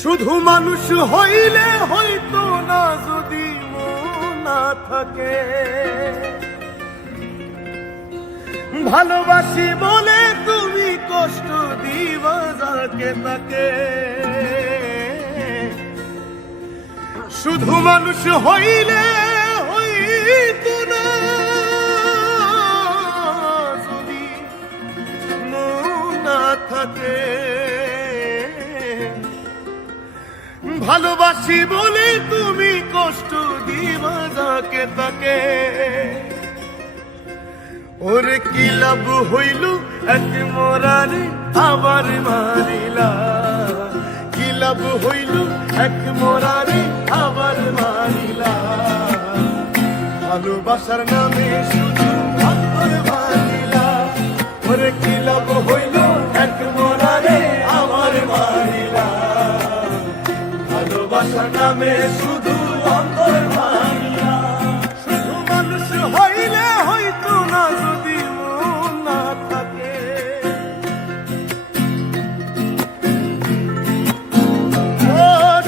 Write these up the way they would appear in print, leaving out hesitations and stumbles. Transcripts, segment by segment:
শুধু মানুষ হইলে হইতো না যদি মন না থাকে, ভালোবাসি বলে তুমি কষ্ট দিবা যাকে তাকে। শুধু মানুষ হইলে হইতো না যদি মন না থাকে, ভালোবাসি বলে তুমি কষ্ট দিবা যাকে তাকে। ওরে কি লাভ হইল এক মরারে আবার মারিলা, কি লাভ হইল এক মরারে আবার মারিলা। ভালোবাসার নামে শুধু অন্তর ভাঙিলা, ওরে কি লাভ হইল এক মরারে আবার মারিলা। ভালোবাসার নামে শুধু অন্তর ভাঙিলা। শুধু মানুষ হইলে হইতো না যদি মন না থাকে, ও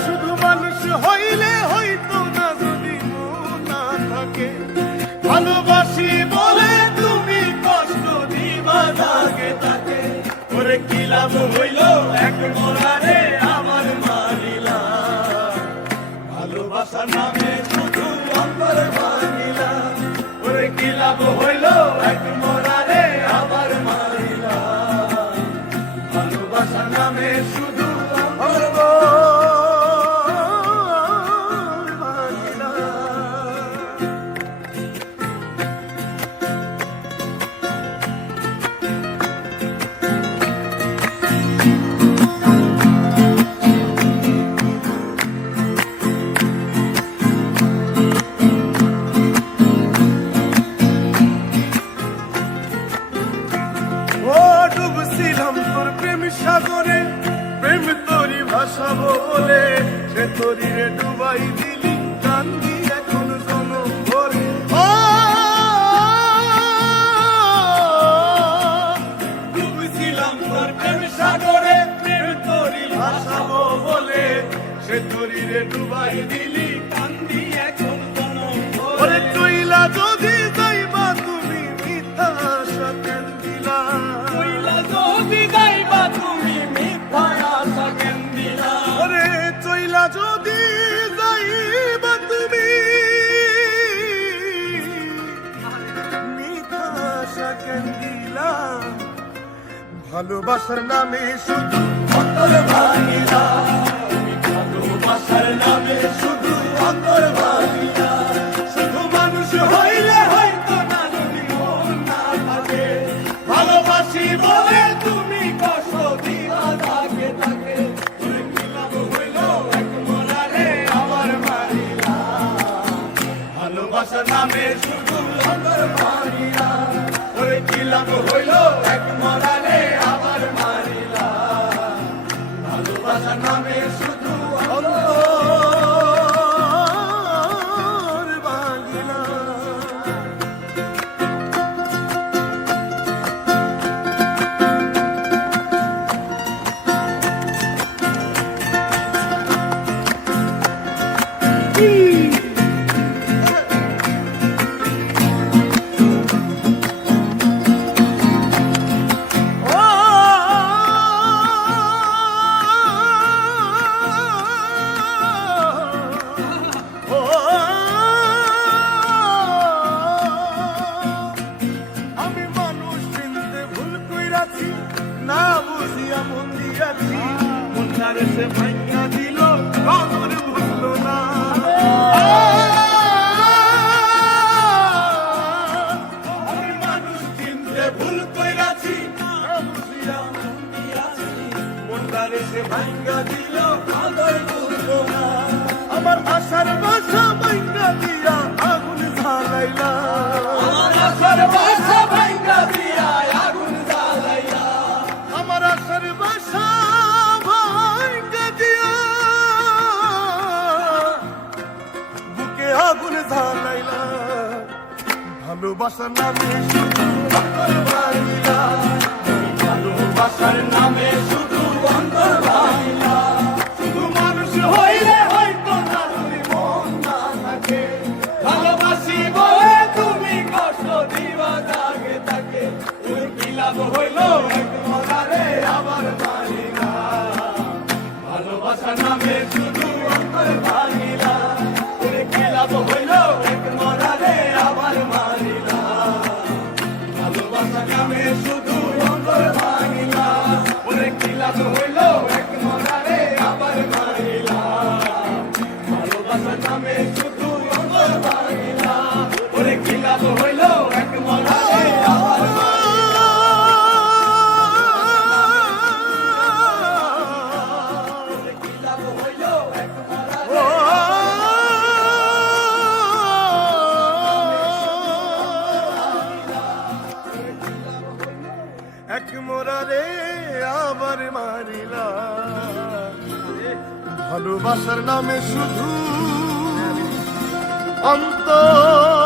শুধু মানুষ হইলে হইতো না যদি মন না থাকে। ভালোবাসি বলে তুমি কষ্ট দিবা যাকে তাকে, ওরে কি লাভ হইল এক মরারে আমার মারিলা। ভালোবাসার নামে শুধু অন্তর ভাঙিলা, ওরে কি লাভ হইল এক মরারে আবার মারিলা। ভালোবাসার নামে শুধু অন্তর ভাঙিলা। ডুবছিলাম তোর প্রেম সাগরে, প্রেম তোরি ভাসাবো বলে, সে তোরি রে ডুবাই দিলি কান্দি এখন জনম ভরে। ডুবছিলাম তোর প্রেম সাগরে, প্রেম তোরি ভাসাবো বলে, সে তোরি রে ডুবাই দিলি কান্দি এখন জনম ভরে। চইলা যদি যাইবা তুমি মিথ্যা আশা কেন দিলা, যদি যাইবা তুমি মিথ্যা আশা কেন দিলা। ওরে চইলা যদি যাইবা তুমি মিথ্যা আশা কেন দিলা। ভালোবাসার নামে শুধু অন্তর ভাঙিলা, ভালোবাসার নামে শুধু অন্তর ভাঙিলা। শুধু মানুষ হইলে হয়তো না যদি মন না থাকে, ভালোবাসি বলে তুমি কষ্ট দিবা যাকে তাকে। ওরে কি লাভ হইল এক মরারে আবার মারিলা। ভালোবাসার নামে শুধু অন্তর ভাঙিলা, ওরে কি লাভ হইল এক মরারে আবার মারিলা। ভালোবাসার নামে শুধু অন্তর ভাঙিলা। আগুন জ্বালাইলা ভালোবাসার নামে শুধু অন্তর ভাঙিলা ভালোবাসার নামে শুধু অন্তর ভাঙিলা শুধু মানুষ হইলে হয়তো না তুমি মন না থাকে ভালোবাসি বলে তুমি কষ্ট দিবা জাগে থাকে ওর কি লাভ হইল এক মরারে আবার মারিলা ভালোবাসার নামে শুধু অন্তর ভাঙিলা ওর কি লাভ হইল এক মরারে আবার মারিলা ভালোবাসার নামে শুধু অন্তর ভাঙিলা ওর কি লাভ হইল এক মরারে আবার মারিলা ভালোবাসার নামে শুধু অন্তর ভাঙিলা ওর কি লাভ হইল এক মরারে আবার এক মোরারে আবার মারিলা ভালোবাসার নামে শুধু অন্তর